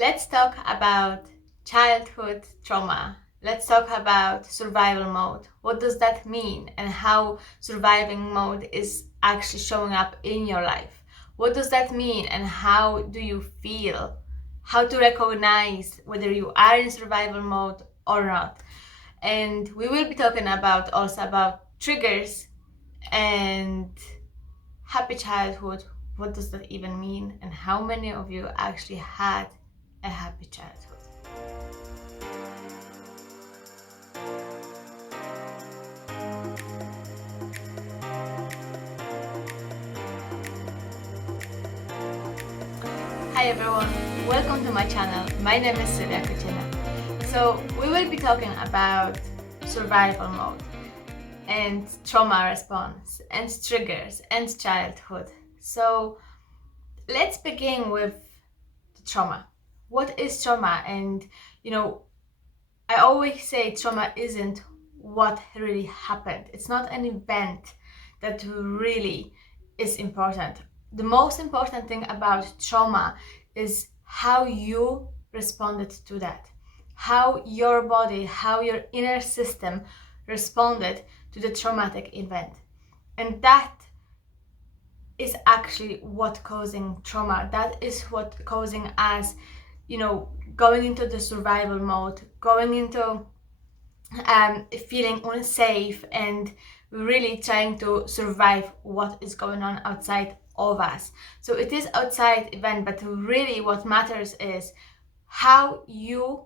Let's talk about childhood trauma. Let's talk about survival mode. What does that mean and how surviving mode is actually showing up in your life? What does that mean and how do you feel? How to recognize whether you are in survival mode or not. And we will be talking about also about triggers and happy childhood. What does that even mean and how many of you actually had a happy childhood? Hi everyone, welcome to my channel. My name is Sylwia. So we will be talking about survival mode and trauma response and triggers and childhood. So let's begin with the trauma. What is trauma? And I always say trauma isn't what really happened. It's not an event that really is important. The most important thing about trauma is how you responded to that, how your body, how your inner system responded to the traumatic event. And that is actually what causing trauma. That is what causing us, going into the survival mode, going into feeling unsafe and really trying to survive what is going on outside of us. So it is outside event, but really what matters is how you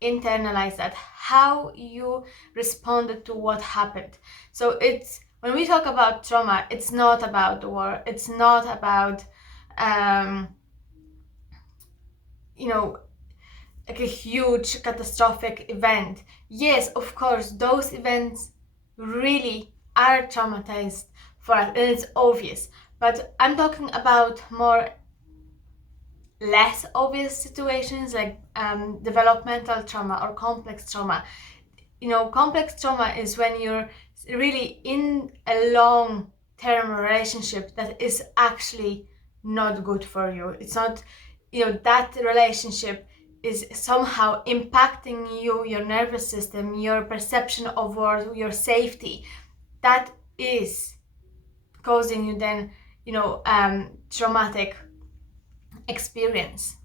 internalize that, how you responded to what happened. So it's when we talk about trauma, it's not about the war, it's not about like a huge catastrophic event. Yes, of course, those events really are traumatized for us, and it's obvious. But I'm talking about more less obvious situations like developmental trauma or complex trauma. Complex trauma is when you're really in a long-term relationship that is actually not good for you. It's not, that relationship is somehow impacting you, your nervous system, your perception of world, your safety. That is causing you then, traumatic experience.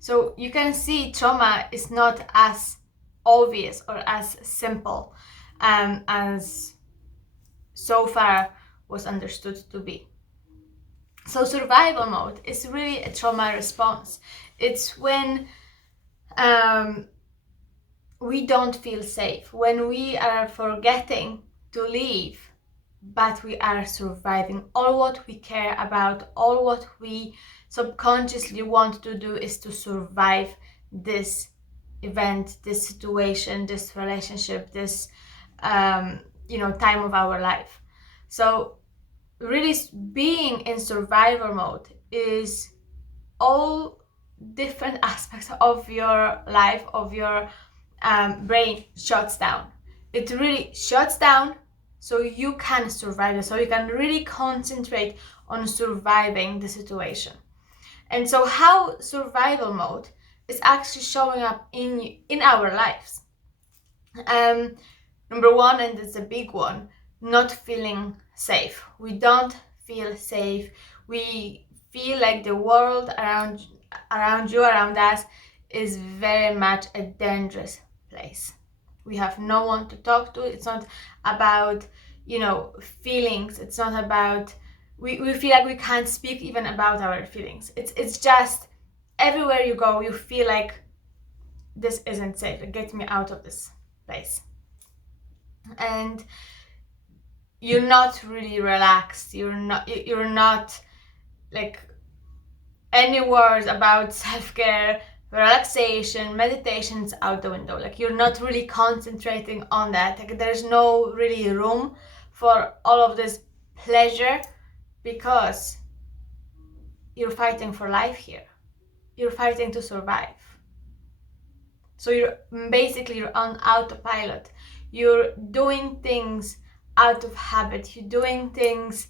So you can see trauma is not as obvious or as simple as so far was understood to be. So survival mode is really a trauma response. It's when we don't feel safe, when we are forgetting to leave, but we are surviving. All what we care about, all what we subconsciously want to do is to survive this event, this situation, this relationship, this time of our life. So really being in survival mode is all different aspects of your life, of your brain shuts down. It really shuts down so you can survive it, so you can really concentrate on surviving the situation. And so how survival mode is actually showing up in our lives. Number one, and it's a big one, not feeling safe. We don't feel safe. We feel like the world around you, around us, is very much a dangerous place. We have no one to talk to. It's not about, feelings. It's not about, we feel like we can't speak even about our feelings. It's just everywhere you go, you feel like this isn't safe. Get me out of this place. And you're not really relaxed. You're not like any words about self-care, relaxation, meditation's out the window. Like you're not really concentrating on that. Like there's no really room for all of this pleasure because you're fighting for life here. You're fighting to survive. So you're on autopilot. You're doing things out of habit. You're doing things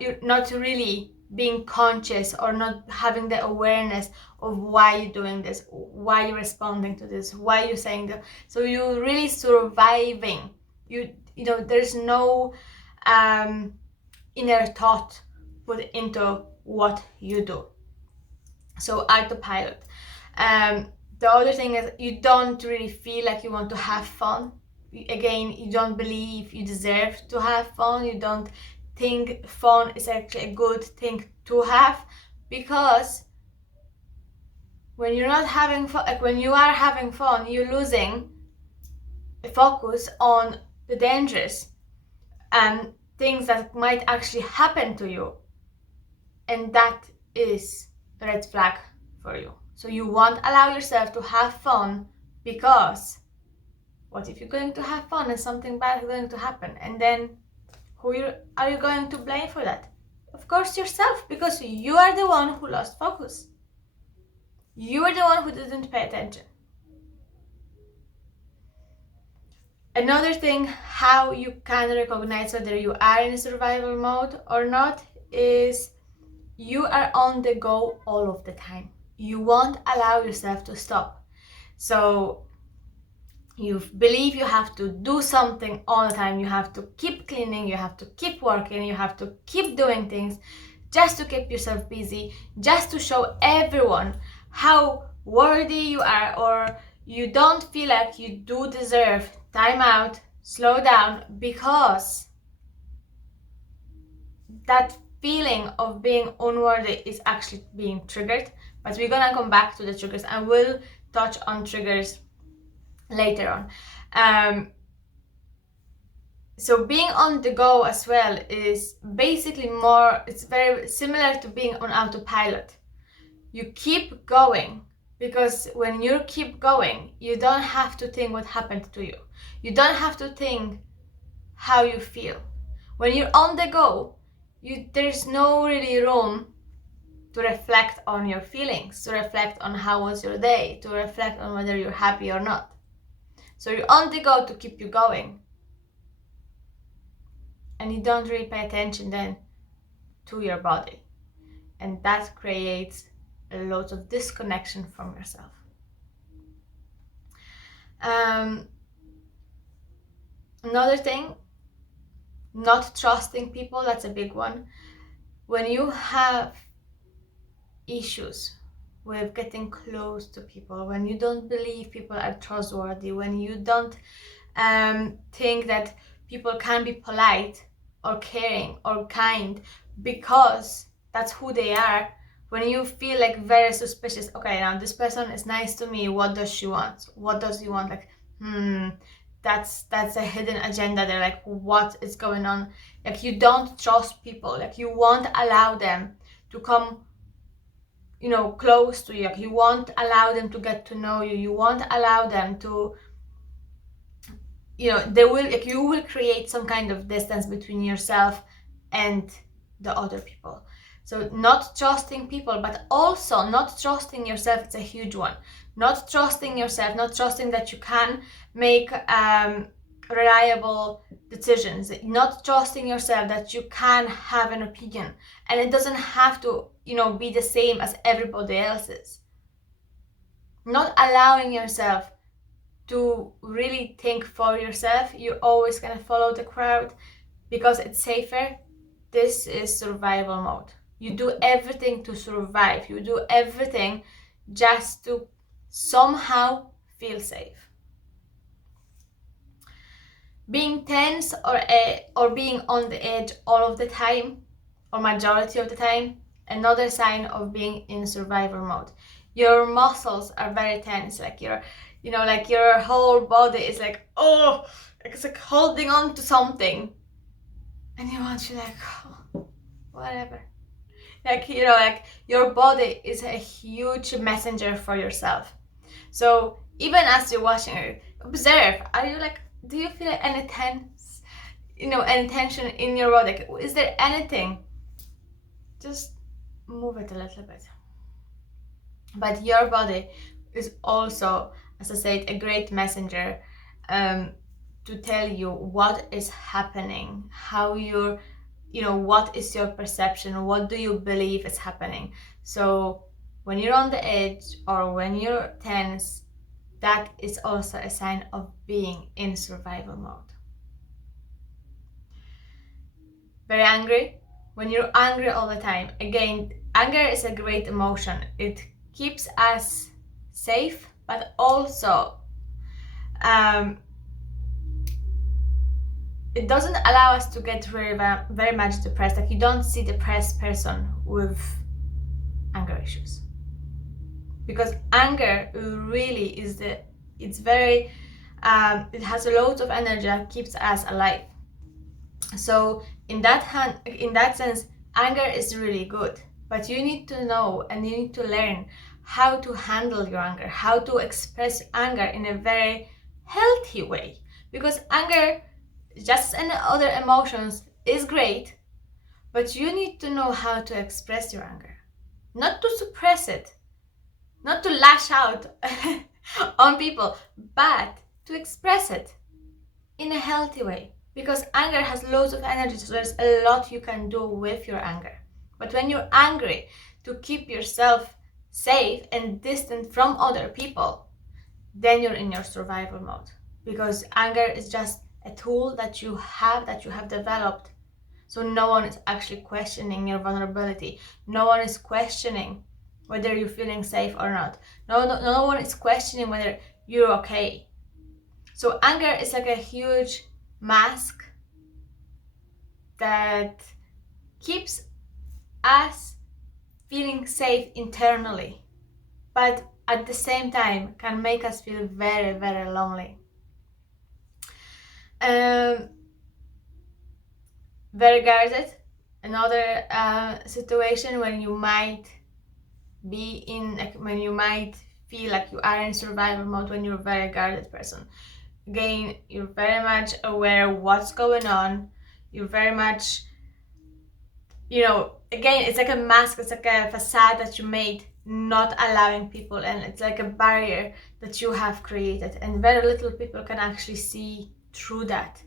you're not really being conscious or not having the awareness of why you're doing this, why you're responding to this, why you're saying that. So you're really surviving. You know, there's no inner thought put into what you do. So autopilot. The other thing is you don't really feel like you want to have fun. Again, you don't believe you deserve to have fun. You don't think fun is actually a good thing to have, because when you're not having fun, like when you are having fun, you're losing focus on the dangers and things that might actually happen to you, and that is a red flag for you. So you won't allow yourself to have fun, because what if you're going to have fun and something bad is going to happen, and then are you going to blame for that? Of course yourself, because you are the one who lost focus. You are the one who didn't pay attention. Another thing, how you can recognize whether you are in survival mode or not, is you are on the go all of the time. You won't allow yourself to stop. So you believe you have to do something all the time. You have to keep cleaning, you have to keep working, you have to keep doing things just to keep yourself busy, just to show everyone how worthy you are, or you don't feel like you do deserve time out, slow down, because that feeling of being unworthy is actually being triggered. But we're gonna come back to the triggers, and we'll touch on triggers later on. So being on the go as well is basically it's very similar to being on autopilot. You keep going, because when you keep going, you don't have to think what happened to you. You don't have to think how you feel. When you're on the go, there's no really room to reflect on your feelings, to reflect on how was your day, to reflect on whether you're happy or not. So you're on the go to keep you going, and you don't really pay attention then to your body, and that creates a lot of disconnection from yourself. Another thing, not trusting people, that's a big one. When you have issues with getting close to people, when you don't believe people are trustworthy, when you don't think that people can be polite or caring or kind because that's who they are, when you feel like very suspicious, okay, now this person is nice to me, what does she want? What does he want? Like, that's a hidden agenda there, like what is going on? Like you don't trust people, like you won't allow them to come, you know, close to you, like you won't allow them to get to know you, you won't allow them to, you know, you will create some kind of distance between yourself and the other people. So not trusting people, but also not trusting yourself, it's a huge one. Not trusting yourself, not trusting that you can make reliable decisions, not trusting yourself that you can have an opinion, and it doesn't have to, you know, be the same as everybody else's. Not allowing yourself to really think for yourself. You're always gonna follow the crowd because it's safer. This is survival mode. You do everything to survive. You do everything just to somehow feel safe. Being tense or being on the edge all of the time, or majority of the time, another sign of being in survival mode. Your muscles are very tense, like your whole body is like, oh, it's like holding on to something, and you want to like, oh, whatever. Like, you know, like your body is a huge messenger for yourself. So even as you're watching it, observe, do you feel any tense, any tension in your body? Like, is there anything? Just move it a little bit. But your body is also, as I said, a great messenger to tell you what is happening, how you're what is your perception, what do you believe is happening. So when you're on the edge or when you're tense, that is also a sign of being in survival mode. Very angry. When you're angry all the time, again, anger is a great emotion. It keeps us safe, but also it doesn't allow us to get very much depressed. Like, you don't see depressed person with anger issues, because anger really it's very it has a lot of energy that keeps us alive. So in that sense, anger is really good, but you need to know and you need to learn how to handle your anger, how to express anger in a very healthy way, because anger, just as any other emotions, is great, but you need to know how to express your anger, not to suppress it, not to lash out on people, but to express it in a healthy way, because anger has loads of energy, so there's a lot you can do with your anger. But when you're angry to keep yourself safe and distant from other people, then you're in your survival mode, because anger is just a tool that you have developed. So no one is actually questioning your vulnerability. No one is questioning whether you're feeling safe or not. No one is questioning whether you're okay. So anger is like a huge mask that keeps us feeling safe internally, but at the same time can make us feel very, very lonely. Very guarded. Another situation when you might when you might feel like you are in survival mode, when you're a very guarded person. Again, you're very much aware of what's going on. You're very much, again, it's like a mask, it's like a facade that you made, not allowing people, and it's like a barrier that you have created, and very little people can actually see through that.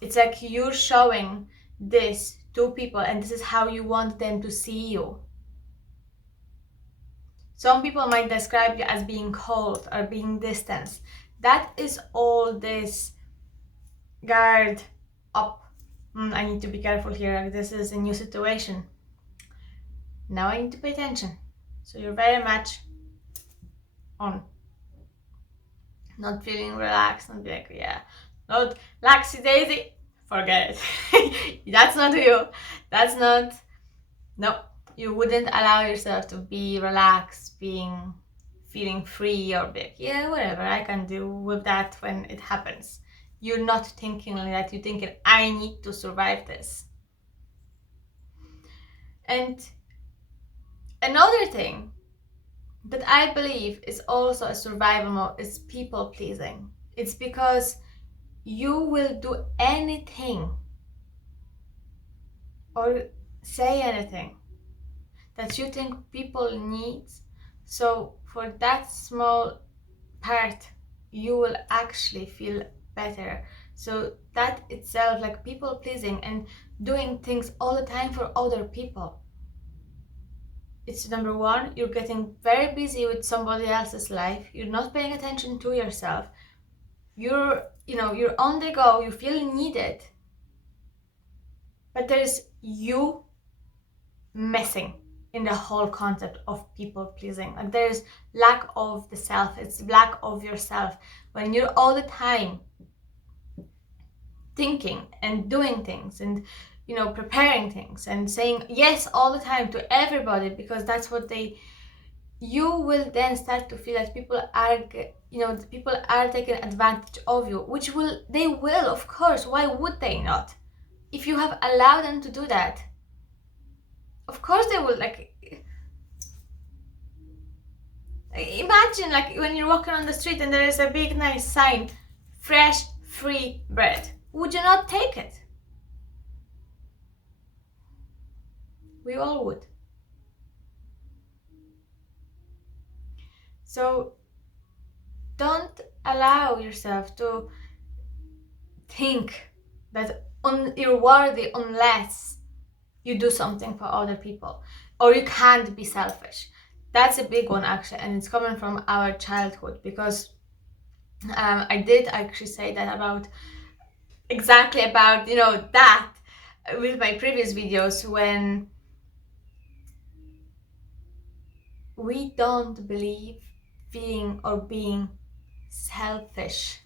It's like you're showing this to people, and this is how you want them to see you. Some people might describe you as being cold or being distant. That is all this guard up. I need to be careful here. Like, this is a new situation. Now I need to pay attention. So you're very much on. Not feeling relaxed, not be like, not laxy daisy. Forget it. That's not you. That's not. No. You wouldn't allow yourself to be relaxed, feeling free, or be like, whatever, I can deal with that when it happens. You're not thinking like that. You're thinking, I need to survive this. And another thing that I believe is also a survival mode is people pleasing. It's because you will do anything or say anything that you think people need. So for that small part, you will actually feel better. So that itself, like people pleasing and doing things all the time for other people, it's number one, you're getting very busy with somebody else's life. You're not paying attention to yourself. You're on the go, you feel needed, but there's you missing in the whole concept of people pleasing. Like, there's lack of the self, it's lack of yourself. When you're all the time thinking and doing things and preparing things and saying yes all the time to everybody because that's what you will then start to feel that people are taking advantage of you, which they will, of course. Why would they not? If you have allowed them to do that, of course they will. Like, imagine, like, when you're walking on the street and there is a big nice sign, fresh free bread. Would you not take it? We all would. So don't allow yourself to think that you're worthy unless you do something for other people, or you can't be selfish. That's a big one actually, and it's coming from our childhood, because I did actually say that about exactly about that with my previous videos, when we don't believe feeling or being selfish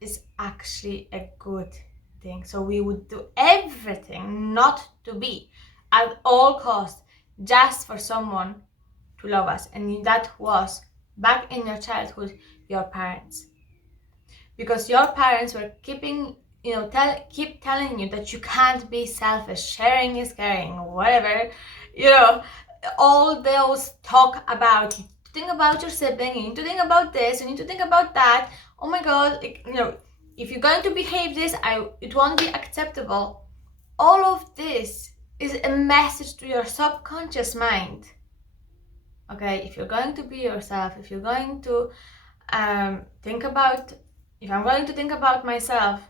is actually a good thing. So we would do everything not to be at all costs just for someone to love us. And that was back in your childhood, your parents. Because your parents were keeping, keep telling you that you can't be selfish, sharing is caring, whatever, all those talk about, you need to think about your sibling, you need to think about this, you need to think about that. Oh my god, if you're going to behave this, it won't be acceptable. All of this is a message to your subconscious mind. Okay, if you're going to be yourself, if you're going to if I'm going to think about myself,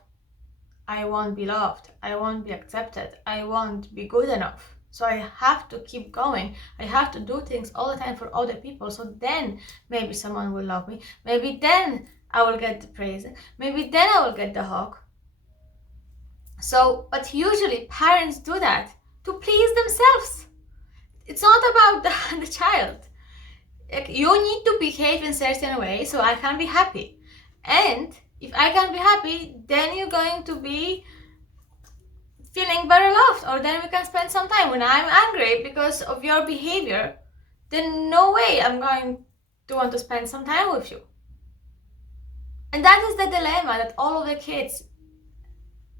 I won't be loved, I won't be accepted, I won't be good enough. So I have to keep going. I have to do things all the time for other people. So then maybe someone will love me. Maybe then I will get the praise. Maybe then I will get the hug. So, but usually parents do that to please themselves. It's not about the child. Like, you need to behave in certain way so I can be happy. And if I can be happy, then you're going to be feeling very loved, or then we can spend some time. When I'm angry because of your behavior, then no way I'm going to want to spend some time with you. And that is the dilemma that all of the kids,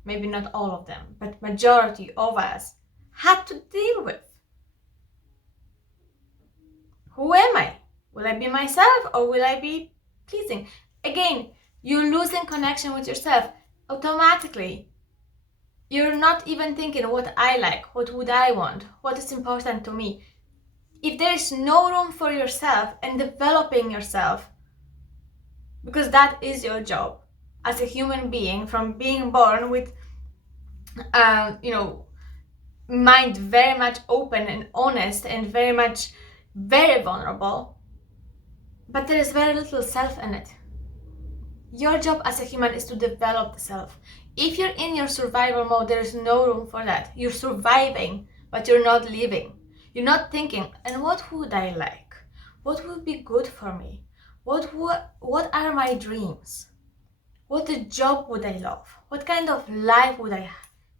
maybe not all of them, but majority of us had to deal with. Who am I? Will I be myself, or will I be pleasing? Again, you're losing connection with yourself automatically. You're not even thinking what I like, what would I want, what is important to me. If there is no room for yourself and developing yourself, because that is your job as a human being, from being born with mind very much open and honest and very vulnerable, but there is very little self in it. Your job as a human is to develop the self. If you're in your survival mode, there is no room for that. You're surviving, but you're not living. You're not thinking, and what would I like? What would be good for me? What are my dreams? What job would I love? What kind of life would I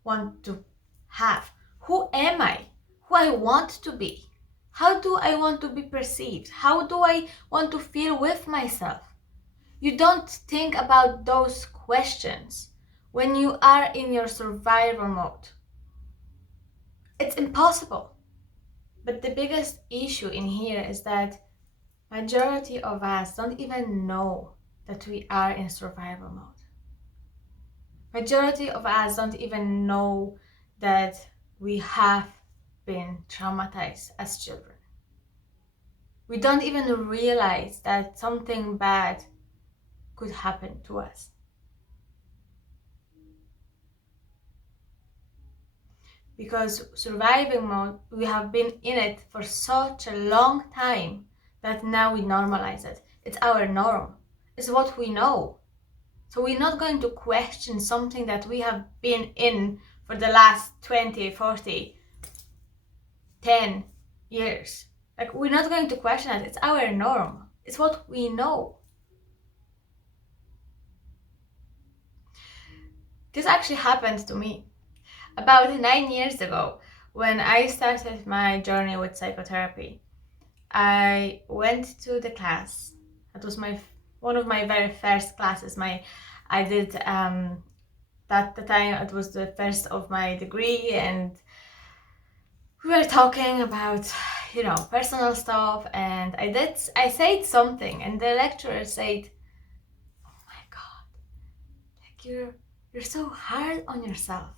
want to have? Who am I? Who I want to be? How do I want to be perceived? How do I want to feel with myself? You don't think about those questions when you are in your survival mode. It's impossible. But the biggest issue in here is that majority of us don't even know that we are in survival mode. Majority of us don't even know that we have been traumatized as children. We don't even realize that something bad could happen to us. Because surviving mode, we have been in it for such a long time that now we normalize it. It's our norm. It's what we know. So we're not going to question something that we have been in for the last 20, 40, 10 years. Like, we're not going to question it. It's our norm. It's what we know. This actually happened to me about 9 years ago when I started my journey with psychotherapy. I went to the class. It was one of my very first classes. I did at the time it was the first of my degree, and we were talking about personal stuff, and I said something, and the lecturer said, "Oh my god, like you're so hard on yourself.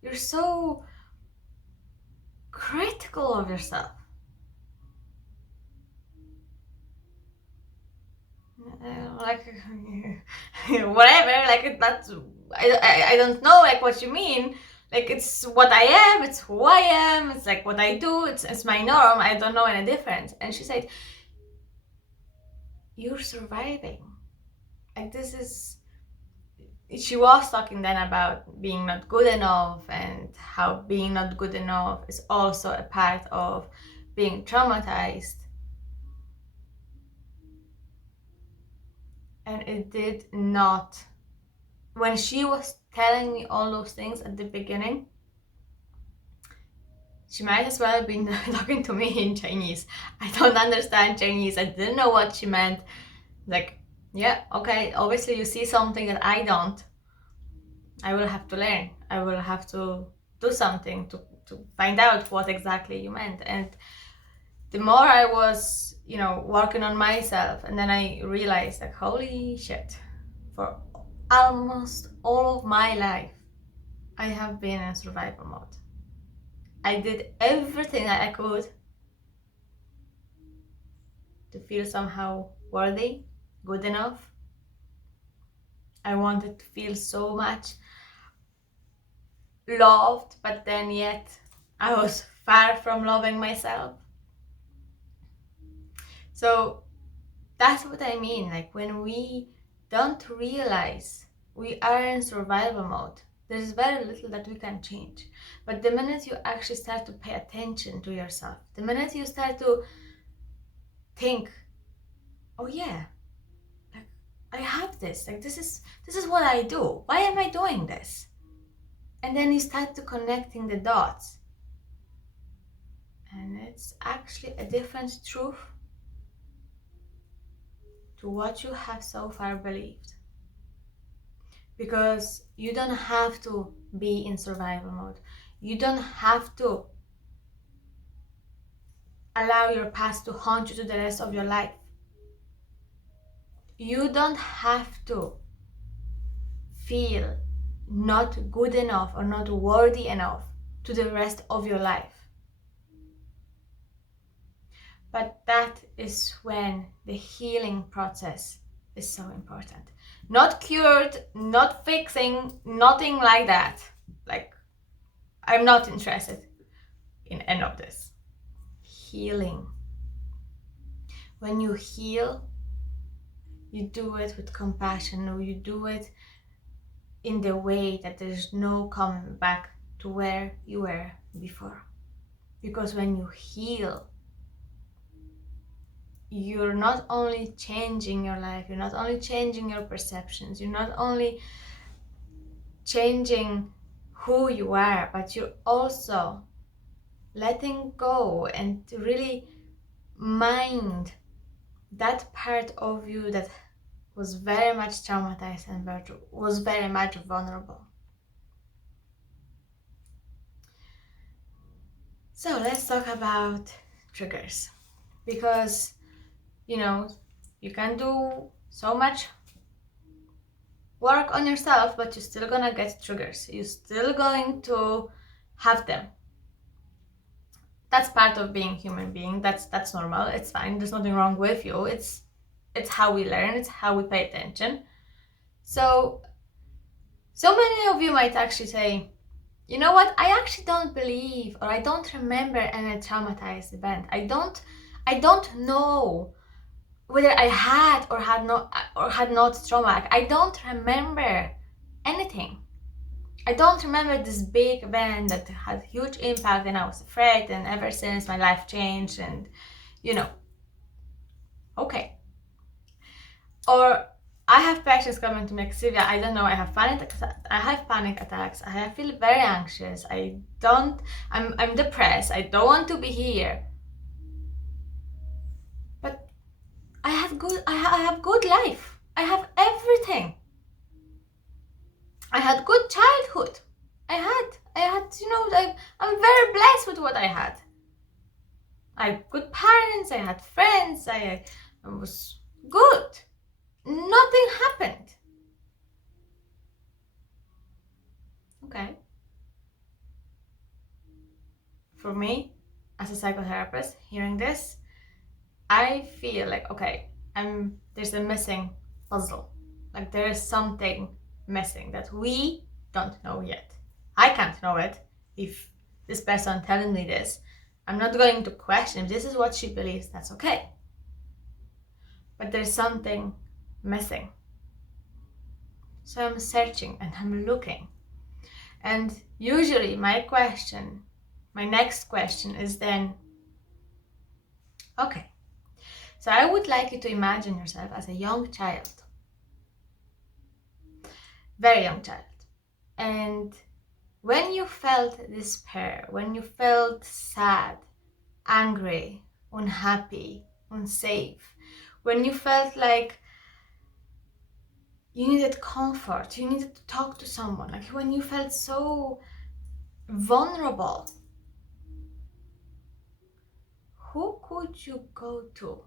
You're so critical of yourself." Like whatever, like that's I don't know like what you mean. Like, it's what I am, it's who I am, it's like what I do, it's my norm, I don't know any difference. And she said, you're surviving. Like, this is, she was talking then about being not good enough, and how being not good enough is also a part of being traumatized. And it did not, when she was telling me all those things at the beginning, she might as well have been talking to me in Chinese. I don't understand Chinese. I didn't know what she meant. Like, yeah, okay, obviously you see something that I don't. I will have to learn. I will have to do something to find out what exactly you meant. And the more I was, working on myself, and then I realized, like, holy shit, for almost all of my life, I have been in survival mode. I did everything that I could to feel somehow worthy, good enough. I wanted to feel so much loved, but then yet I was far from loving myself. So that's what I mean. Like, when we don't realize we are in survival mode, there's very little that we can change. But the minute you actually start to pay attention to yourself, the minute you start to think, oh yeah, like, I have this, like, this is what I do, why am I doing this? And then you start to connecting the dots, and it's actually a different truth to what you have so far believed. Because you don't have to be in survival mode. You don't have to allow your past to haunt you to the rest of your life. You don't have to feel not good enough or not worthy enough to the rest of your life. But that is when the healing process is so important. Not cured, not fixing, nothing like that. Like, I'm not interested in any of this. Healing. When you heal, you do it with compassion, or you do it in the way that there's no coming back to where you were before. Because when you heal, you're not only changing your life, you're not only changing your perceptions, you're not only changing who you are, but you're also letting go and really mind that part of you that was very much traumatized and was very much vulnerable. So let's talk about triggers, because you can do so much work on yourself, but you're still gonna get triggers. You're still going to have them. That's part of being human being. That's normal. It's fine. There's nothing wrong with you. It's how we learn. It's how we pay attention. So many of you might actually say, you know what? I actually don't believe, or I don't remember any traumatized event. I don't know whether I had or had not trauma. I don't remember anything. I don't remember this big event that had huge impact and I was afraid, and ever since my life changed, and okay. Or I have patients coming to me like, Sylwia, I don't know, I have panic attacks, I feel very anxious, I'm depressed, I don't want to be here. But I have good life. I have everything. I had good childhood. I had, I'm very blessed with what I had. I had good parents, I had friends, I was good. Nothing happened. Okay. For me, as a psychotherapist, hearing this, I feel like, okay, there's a missing puzzle. Like, there is something missing that we don't know yet. I can't know it. If this person telling me this, I'm not going to question if this is what she believes, that's okay. But there's something missing. So I'm searching and I'm looking. And usually my next question is then, okay, so I would like you to imagine yourself as a young child, very young child. And when you felt despair, when you felt sad, angry, unhappy, unsafe, when you felt like you needed comfort, you needed to talk to someone, like when you felt so vulnerable, who could you go to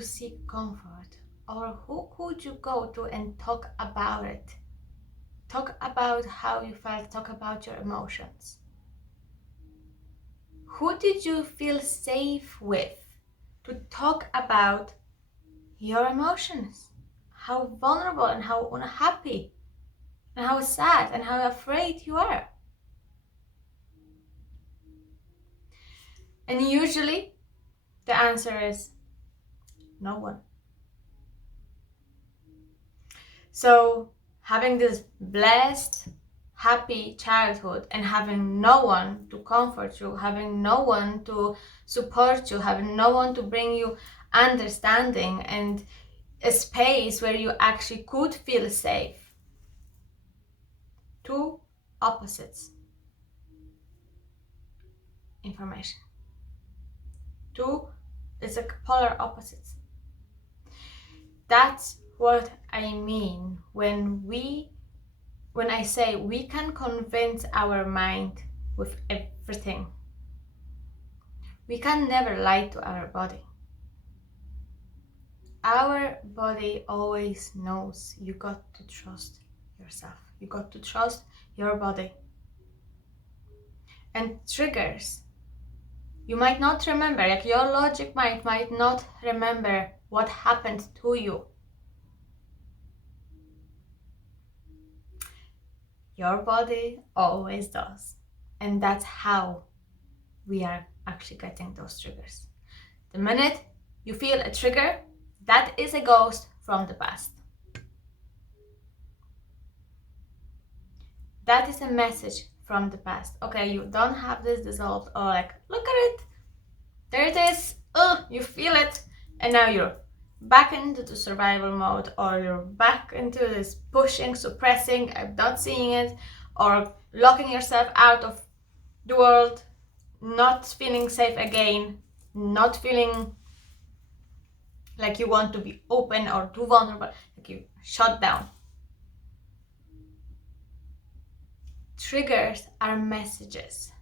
seek comfort? Or who could you go to and talk about it? Talk about how you felt, talk about your emotions. Who did you feel safe with to talk about your emotions? How vulnerable and how unhappy and how sad and how afraid you are. And usually the answer is no one. So having this blessed, happy childhood and having no one to comfort you, having no one to support you, having no one to bring you understanding and a space where you actually could feel safe. Two opposites information. It's like polar opposites. That's what I mean when I say we can convince our mind with everything. We can never lie to our body. Our body always knows. You got to trust yourself. You got to trust your body. And triggers, you might not remember, like your logic mind might not remember what happened to you. Your body always does. And that's how we are actually getting those triggers. The minute you feel a trigger, that is a ghost from the past. That is a message from the past. Okay, you don't have this dissolved, or like, look at it, there it is, you feel it, and now you're back into the survival mode, or you're back into this pushing, suppressing, not seeing it, or locking yourself out of the world, not feeling safe again, not feeling like you want to be open or too vulnerable, like you shut down. Triggers are messages.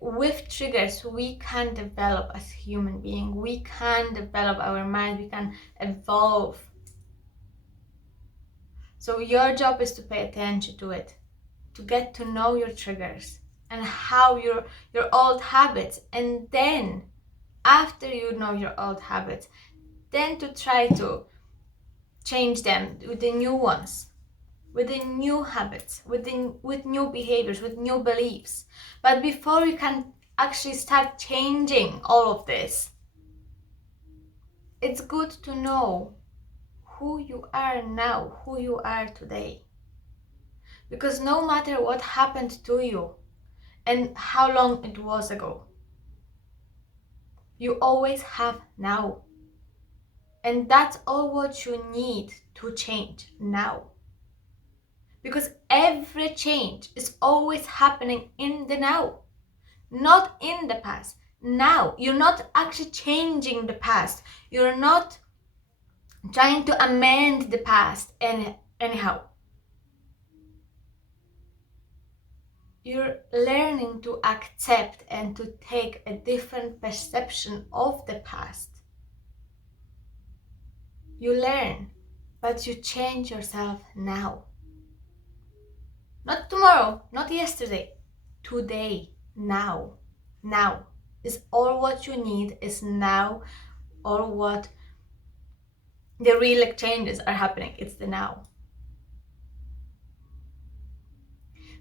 With triggers, we can develop as human beings. We can develop our mind. We can evolve. So your job is to pay attention to it, to get to know your triggers and how your old habits. And then, after you know your old habits, then to try to change them with the new ones, with the new habits, with new behaviors, with new beliefs. But before you can actually start changing all of this, it's good to know who you are now, who you are today. Because no matter what happened to you and how long it was ago, you always have now. And that's all what you need to change now. Because every change is always happening in the now, not in the past. Now, you're not actually changing the past. You're not trying to amend the past anyhow. You're learning to accept and to take a different perception of the past. You learn, but you change yourself now. Not tomorrow, not yesterday, today, now. Now is all what you need, is now all what the real changes are happening. It's the now.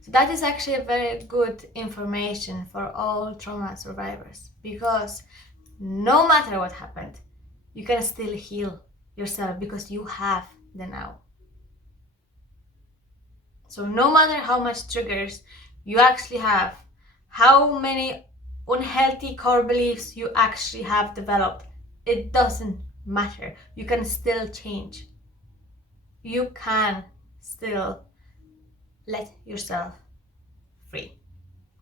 So that is actually a very good information for all trauma survivors, because no matter what happened, you can still heal yourself because you have the now. So no matter how much triggers you actually have, how many unhealthy core beliefs you actually have developed, it doesn't matter. You can still change. You can still let yourself free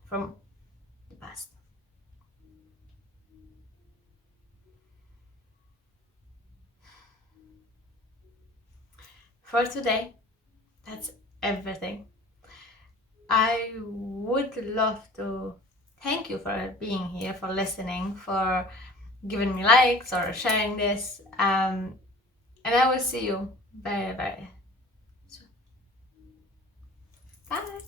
from the past. For today, that's everything. I would love to thank you for being here, for listening, for giving me likes or sharing this. And I will see you very, very soon. Bye.